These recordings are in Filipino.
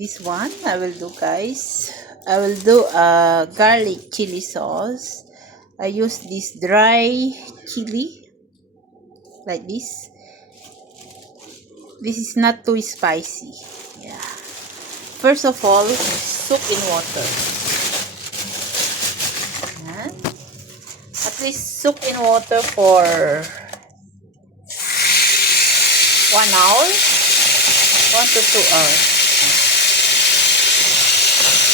This one I will do, guys. I will do a garlic chili sauce. I use this dry chili like this. This is not too spicy. Yeah. First of all, soak in water. Yan. At least soak in water for 1 hour, 1 to 2 hours.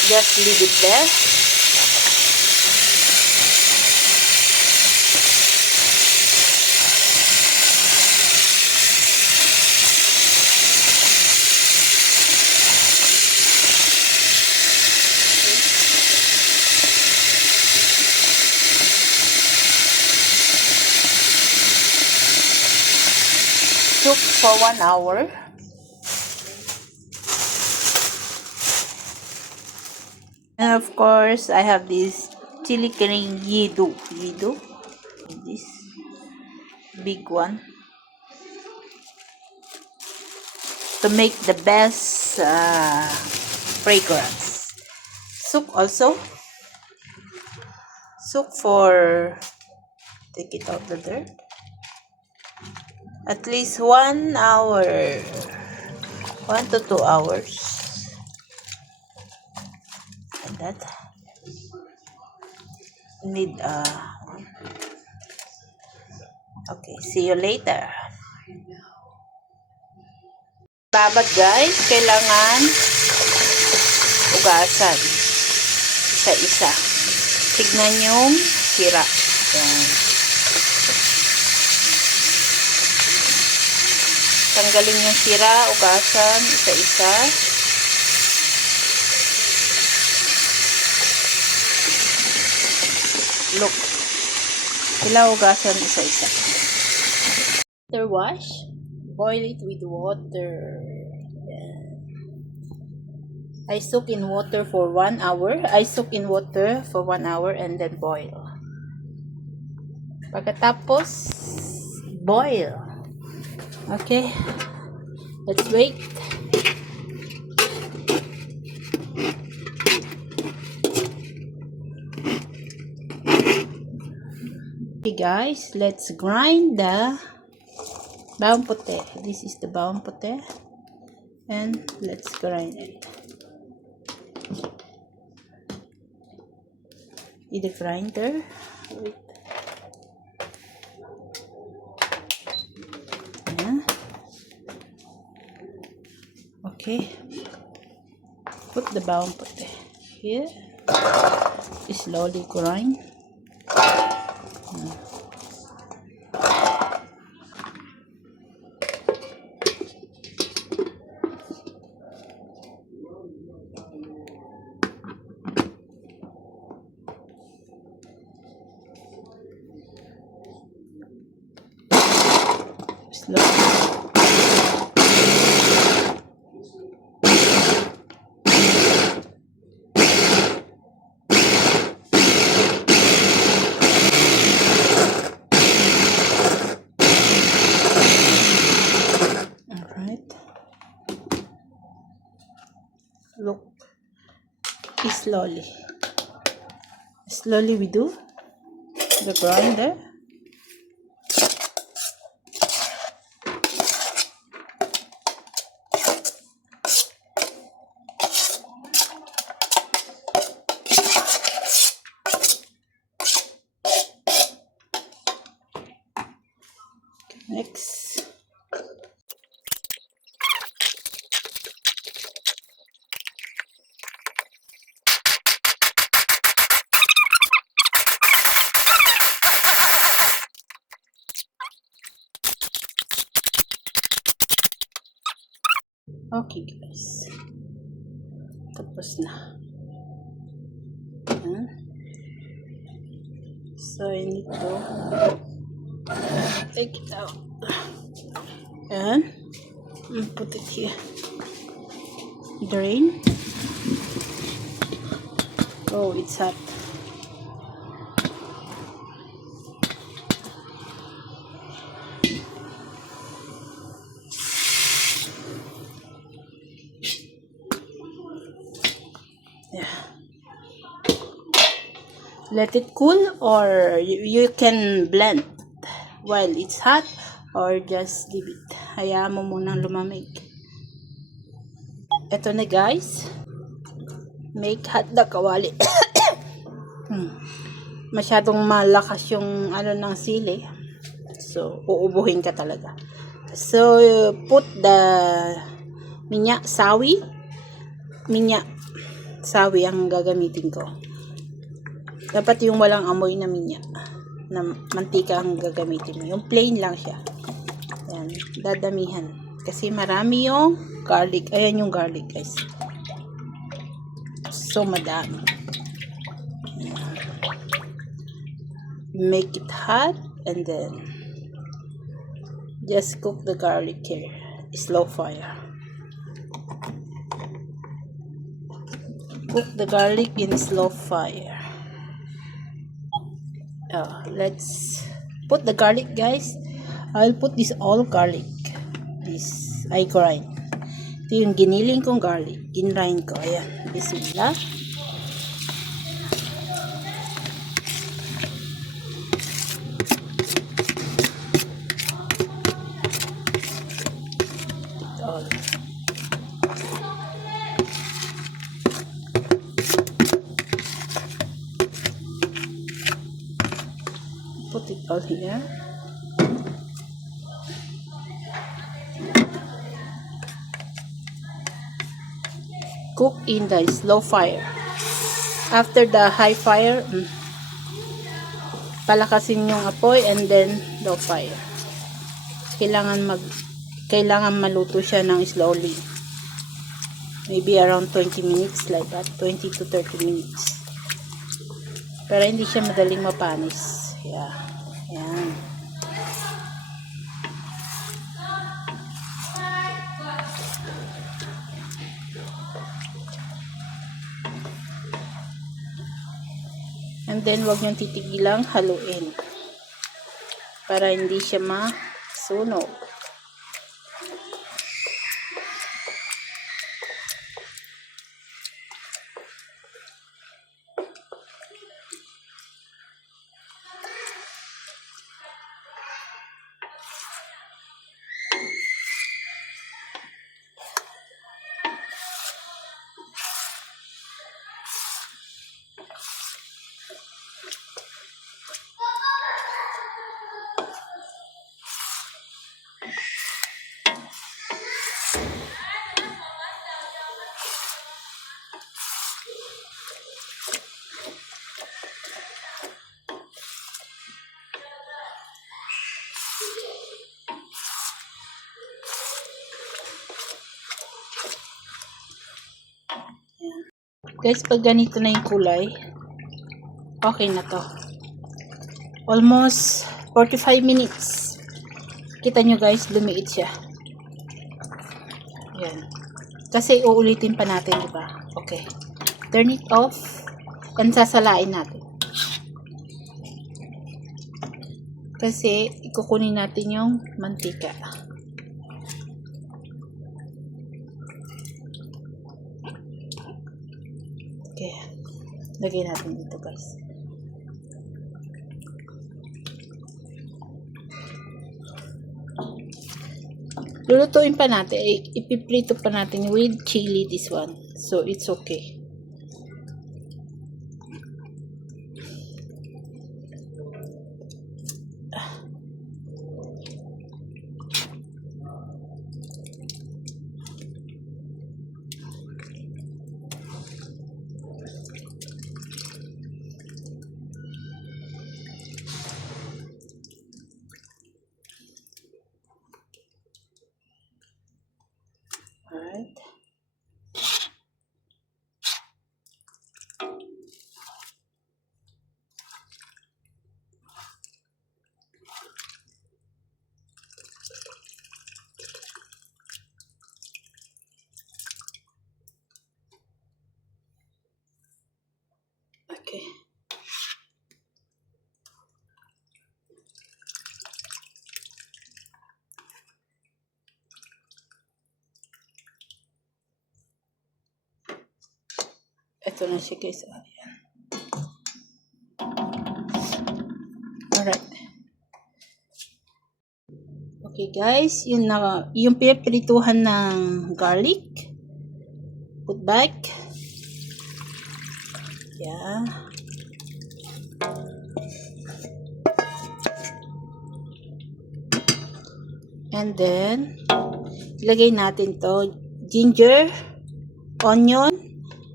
Just leave it there. Cook for 1 hour. And of course, I have this chili green yidu. This big one. To make the best fragrance. Soak also. Soak for, take it out the dirt. At least 1 hour. 1 to 2 hours. Like that. Need okay, see you later. Babad, guys, kailangan ugasan isa-isa. Tignan yung sira. Yan. Tanggalin yung sira, ugasan isa-isa. Look. Sila ugasan isa-isa. After wash, boil it with water. I soak in water for 1 hour. I soak in water for 1 hour and then boil. Pagkatapos, boil. Okay. Let's wait. Okay, guys, let's grind the bawang puti. This is the bawang puti. And let's grind it. In the grinder. Wait. Yeah. Okay. Put the bawang puti here. Slowly grind. Alright. Look. Slowly we do the grinder. Next. Okay, guys. Tapos na. Ayan. So, I need to take it out. Ayan. And put it here. Drain. Oh, it's hot. Yeah. Let it cool, or you can blend while it's hot, or just leave it. Hayaan mo munang lumamig. Ito na guys. Make hot the kawali. Masyadong malakas yung ano ng sili. So, uubuhin ka talaga. So, put the minyak sawi. Minyak sawi ang gagamitin ko. Dapat yung walang amoy na minyak. Na mantika ang gagamitin mo. Yung plain lang siya. Yan. Dadamihan. Kasi marami yung garlic. Ayan yung garlic guys. So, madami. Make it hot and then just cook the garlic here. Slow fire. Cook the garlic in slow fire. Let's put the garlic guys. I'll put this all garlic. This I grind. Ito yung giniling kong garlic. Ginrind ko. Ayan. Bismillah. Put it all here. Cook in the slow fire. After the high fire, palakasin yung apoy and then low fire. Kailangan maluto siya ng slowly. Maybe around 20 minutes like that. 20 to 30 minutes. Para hindi siya madaling mapanis. Yeah. Yan. And then, wag niyong titigilang haluin. Para hindi siya masunog. Guys, pag ganito na yung kulay, okay na to. Almost 45 minutes. Kita nyo guys, lumiit siya. Yan. Kasi uulitin pa natin, diba? Okay. Turn it off and sasalain natin. Kasi ikukunin natin yung mantika. Okay. Lagay natin dito guys. Lulutuin pa natin. Ipiprito pa natin with chili this one. So, it's okay. Alright. Ito na siya guys. Ayan. Alright. Okay guys, yung pinapirituhan ng garlic. Put back. Yeah. And then, ilagay natin to ginger, onion,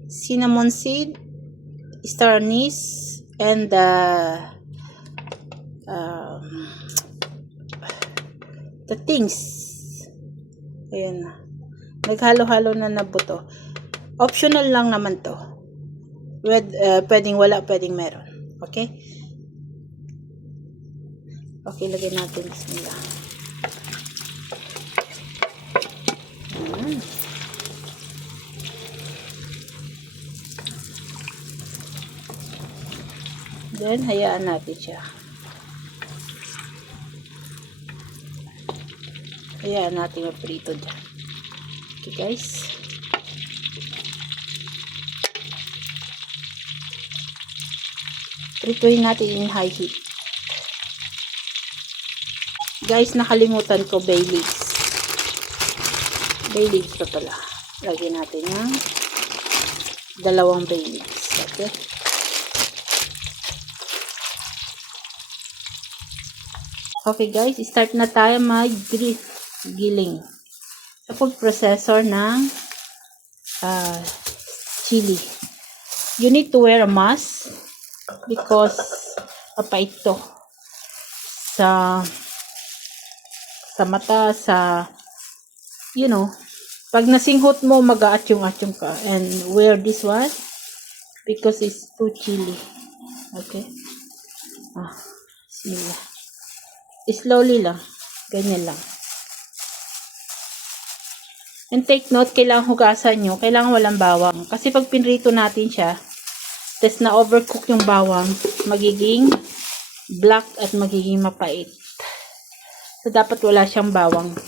cinnamon seed, star anise, and the things. Ayan. Naghalo-halo na nabuto. Optional lang naman to. Pwedeng wala, pwedeng meron. Okay? Okay, lagay natin. Bismillah. Then, hayaan natin siya. Hayaan natin maprito dyan. Okay, guys. Prituhin natin in high heat. Guys, nakalimutan ko bay leaves. Bay leaves pa pala. Lagyan natin yung 2 bay leaves. Okay. Okay guys, start na tayo giling sa food processor ng chili. You need to wear a mask because mapait to sa mata, pag nasinghot mo, mag-aatyong-atyong ka. And wear this one because it's too chili. Okay. Bismillah. Slowly lang. Ganyan lang. And take note, kailangan hugasan nyo. Kailangan walang bawang. Kasi pag pinrito natin siya, tas na overcook yung bawang, magiging black at magiging mapait. So, dapat wala siyang bawang.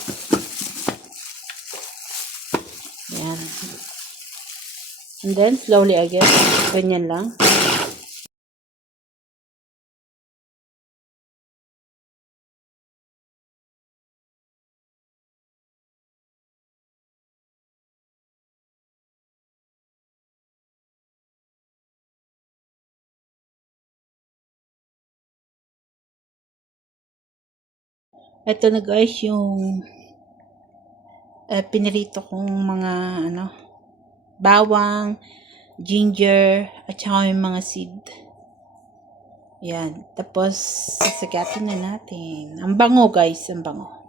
Yan. And then, slowly again. Ganyan lang. Ito na guys, yung pinirito kong mga bawang, ginger, at saka yung mga seed. Yan. Tapos, sasagatin na natin. Ang bango guys, ang bango.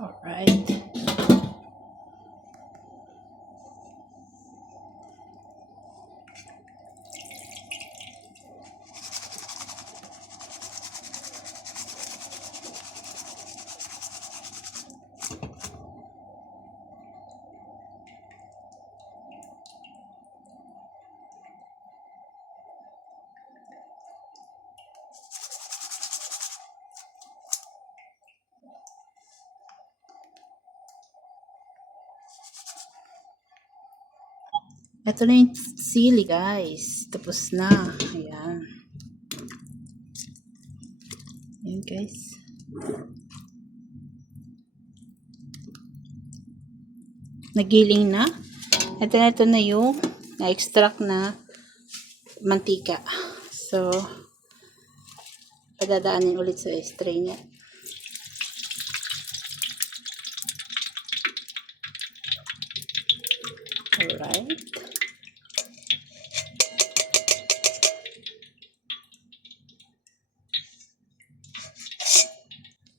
Alright. Ito na yung sili guys. Tapos na. Ayan. Ayan guys. Nagiling na. Ito na yung na-extract na mantika. So, padadaanin ulit sa strainer. Alright.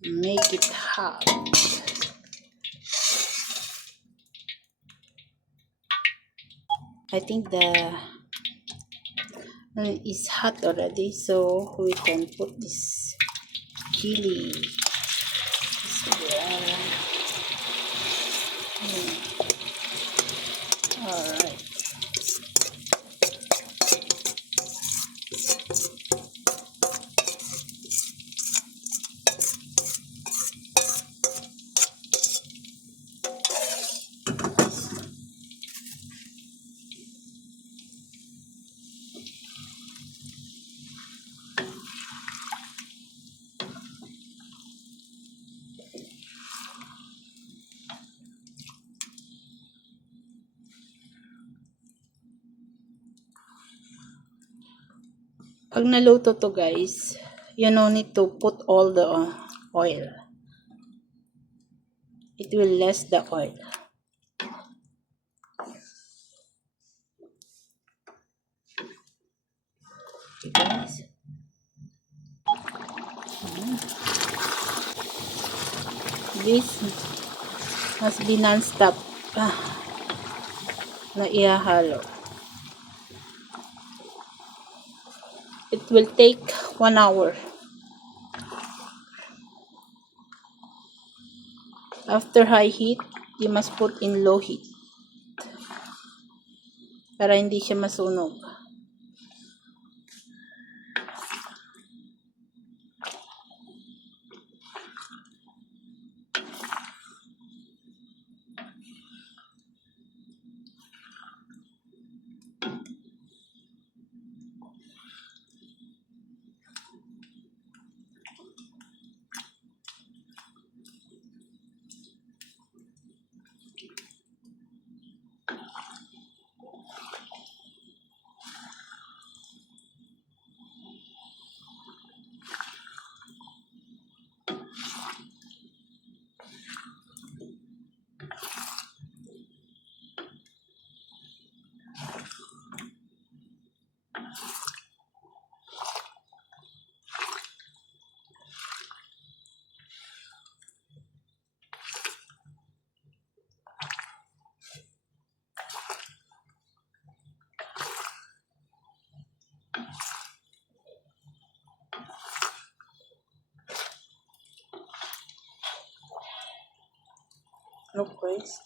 Make it hot. I think the is hot already, so we can put this chili. Alright. Pag naluto to guys, you no need to put all the oil. It will less the oil. Okay guys. This must be non-stop na ihahalo. It will take 1 hour. After high heat, you must put in low heat para hindi siya masunog. Look guys.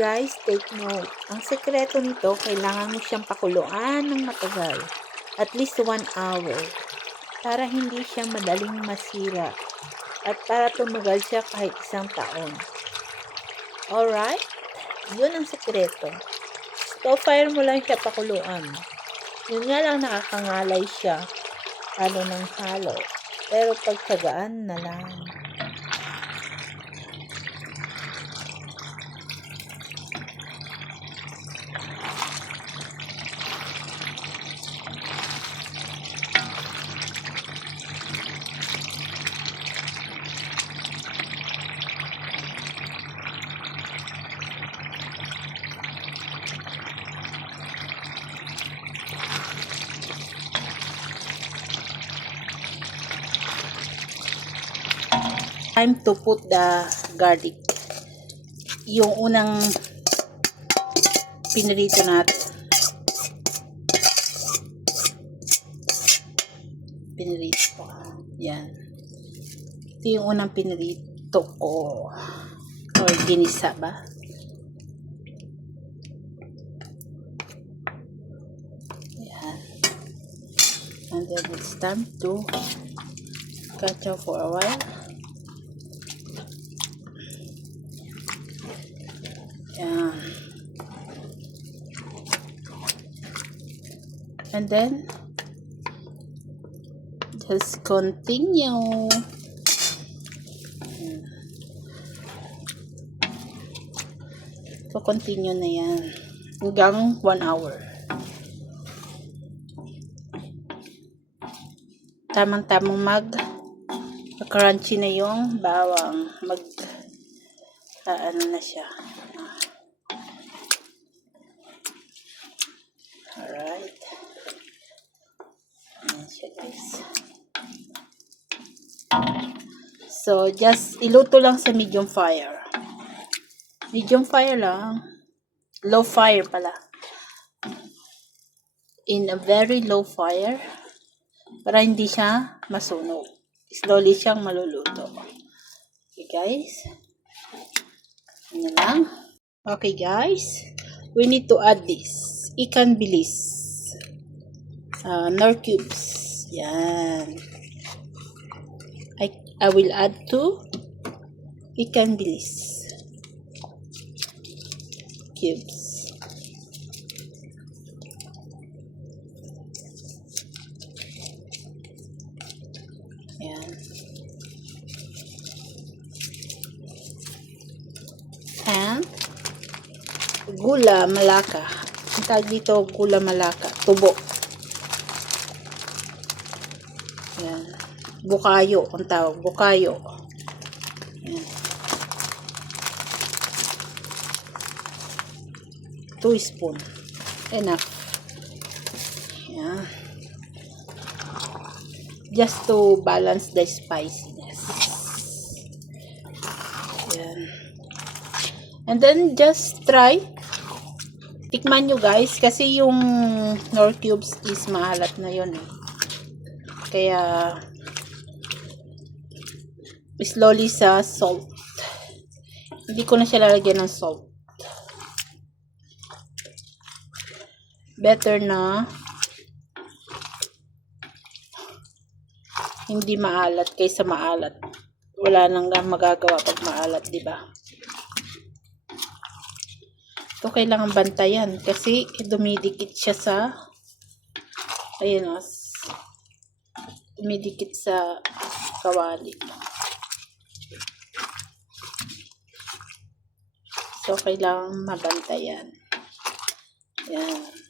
Guys, take note. Ang sekreto nito, kailangan mo siyang pakuluan ng matagal. At least 1 hour. Para hindi siya madaling masira. At para tumagal siya kahit 1 taon. Alright? Yun ang sekreto. Stove fire mo lang siya pakuluan. Yun nga lang nakakangalay siya. Halo ng halo. Pero pagtsagaan na lang. Time to put the garlic. Yung unang pinirito natin. Pinirito. Yan. Ito yung unang pinirito ko. Or ginisa ba? Yan. And then it's time to kacau for a while. Yan. And then just continue. So, continue na yan. Hanggang 1 hour. Tamang-tamang crunchy na yung bawang. Ano na siya. Alright. Ayan siya, guys. So, just iluto lang sa medium fire. Medium fire lang. Low fire pala. In a very low fire. Para hindi siya masunog. Slowly siyang maluluto. Okay, guys. Ano lang. Okay, guys. We need to add this. Ikan bilis. Nor cubes. Yan. I will add to ikan bilis. Cubes. Ayan. And gula malaka. Ang tawag dito gula malaka. Tubo. Ayan. Bukayo. Ang tawag. Bukayo. Ayan. 2 spoon. Enough. Yeah. Just to balance the spiciness. Yan. And then just try. Tikman nyo, guys, kasi yung nor cubes is maalat na yun. Kaya slowly sa salt. Hindi ko na siya lalagyan ng salt. Better na hindi maalat kaysa maalat. Wala nang magagawa pag maalat, di ba? Ito kailangan bantayan kasi dumidikit siya sa ayun o, dumidikit sa kawali. So kailangan mabantayan. Yan.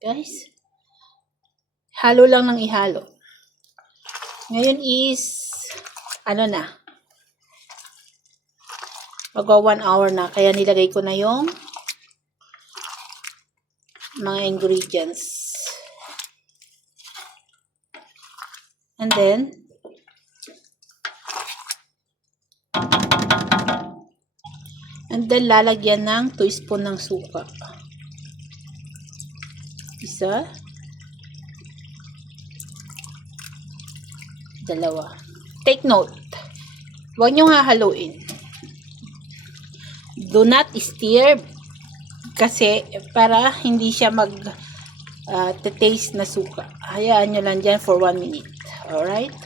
Guys, halo lang ng ihalo. Ngayon is, ano na, magwa 1 hour na, kaya nilagay ko na yung mga ingredients. And then, lalagyan ng 2 spoon ng suka. Isa, dalawa. Take note, huwag nyo hahaluin. Do not stir kasi para hindi siya taste na suka. Hayaan nyo lang dyan for 1 minute. Alright?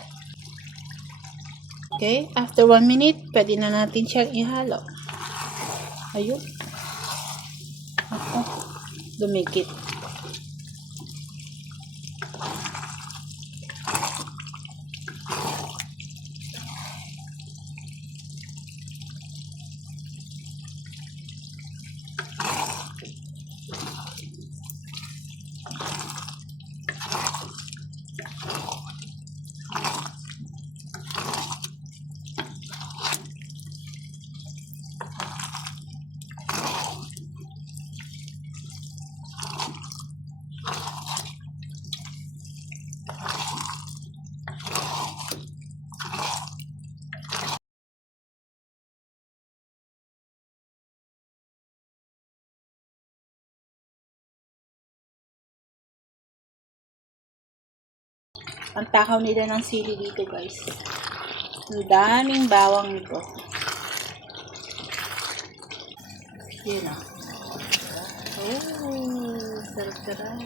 Okay, after 1 minute, pwede na natin siyang ihalo. Ayun. Ako, dumikit. Ang takaw nila ng sili dito, guys. Ang daming bawang nito. Yun o. Oh, sarap-sarap.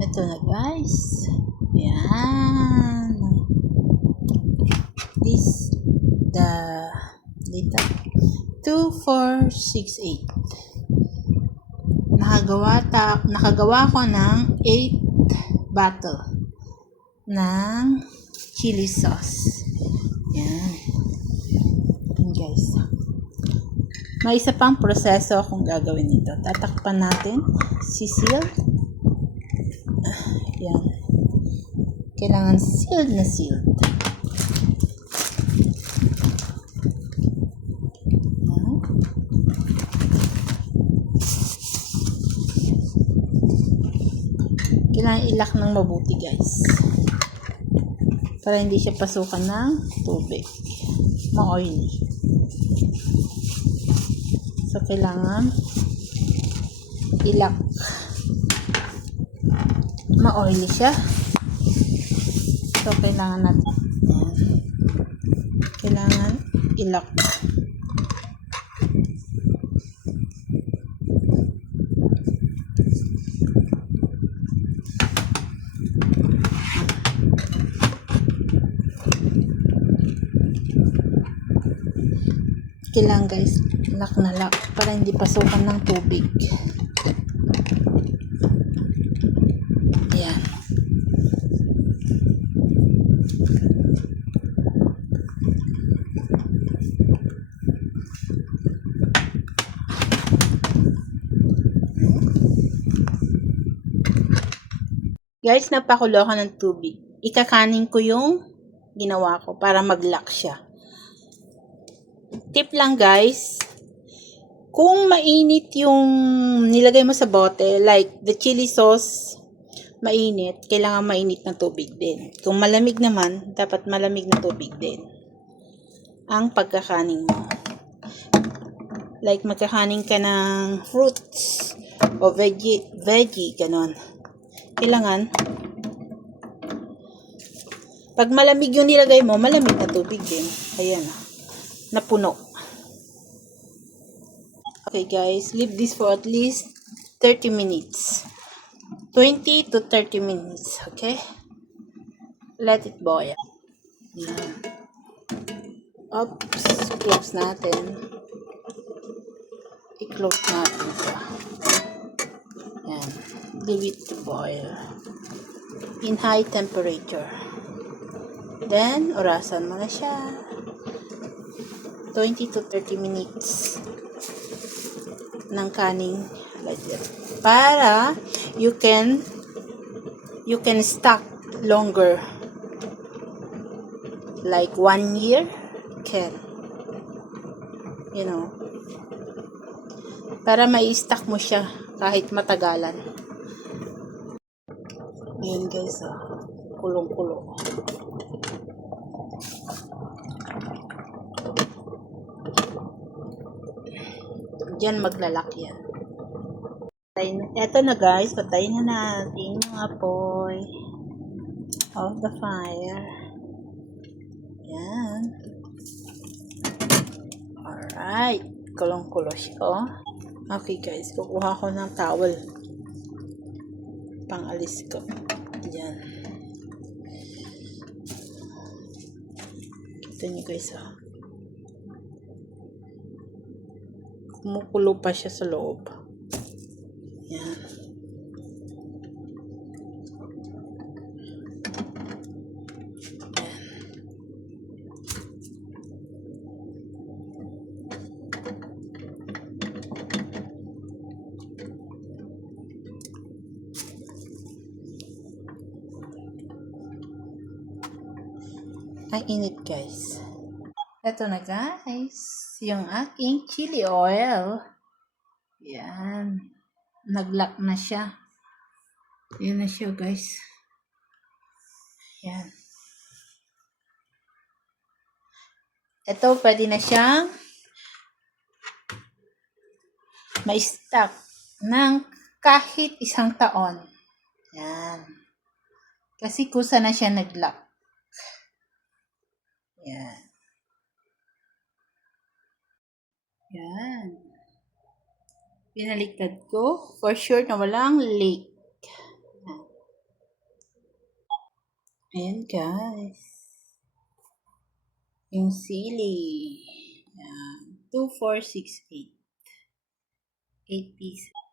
Ito na, guys. Yan. This, dito. 2468. Nakagawa ko ng 8 bottle ng chili sauce. Yan. Yan, guys. May isa pang proseso akong gagawin nito. Tatakpan natin. Seal. Yan. Kailangan sealed na sealed. Kailangan ilak ng mabuti, guys, para hindi siya pasukan ng tubig, ma-oily. So kailangan ilak, ma-oily siya. So kailangan natin kailangan ilak. Kailangan, guys, lock na lock para hindi pasukan ng tubig. Ayan. Guys, napakulo ko ng tubig. Ikakanin ko yung ginawa ko para mag-lock siya. Tip lang, guys, kung mainit yung nilagay mo sa bote, like the chili sauce, mainit, kailangan mainit na tubig din. Kung malamig naman, dapat malamig na tubig din ang pagkakaning mo. Like magkakaning ka ng fruits o veggie, ganon. Kailangan, pag malamig yung nilagay mo, malamig na tubig din. Ayan, napuno. Okay, guys, leave this for at least 30 minutes. 20 to 30 minutes, okay? Let it boil. Yan. Oops, close natin. I-close natin siya. Yan. Leave it to boil in high temperature. Then, orasan mo na siya. 20 to 30 minutes ng kaning like that. Para you can stock longer. Like 1 year can. You know. Para mai-stock mo siya kahit matagalan. Ayan, guys, kulong-kulo. Diyan maglalak yan. Eto na, guys, patayin na natin yung apoy of the fire. Yan. Alright. Kulong-kulo siya. Oh. Okay, guys, kukuha ko ng towel. Pang-alis ko. Yan. Kita nyo, guys, oh. Kumukulo pa siya sa loob. Yan. Ang init, guys. Ito na, guys, yung aking chili oil. Yan. Nag-lock na siya. Yan na siya, guys. Yan. Ito, pwede na siyang ma-stock ng kahit isang taon. Yan. Kasi kusa na siya nag-lock. Yan. Yan. Pinaliktad ko. For sure na walang leak. Ayan guys. Yung sili. Yan. 2468. 8 pieces.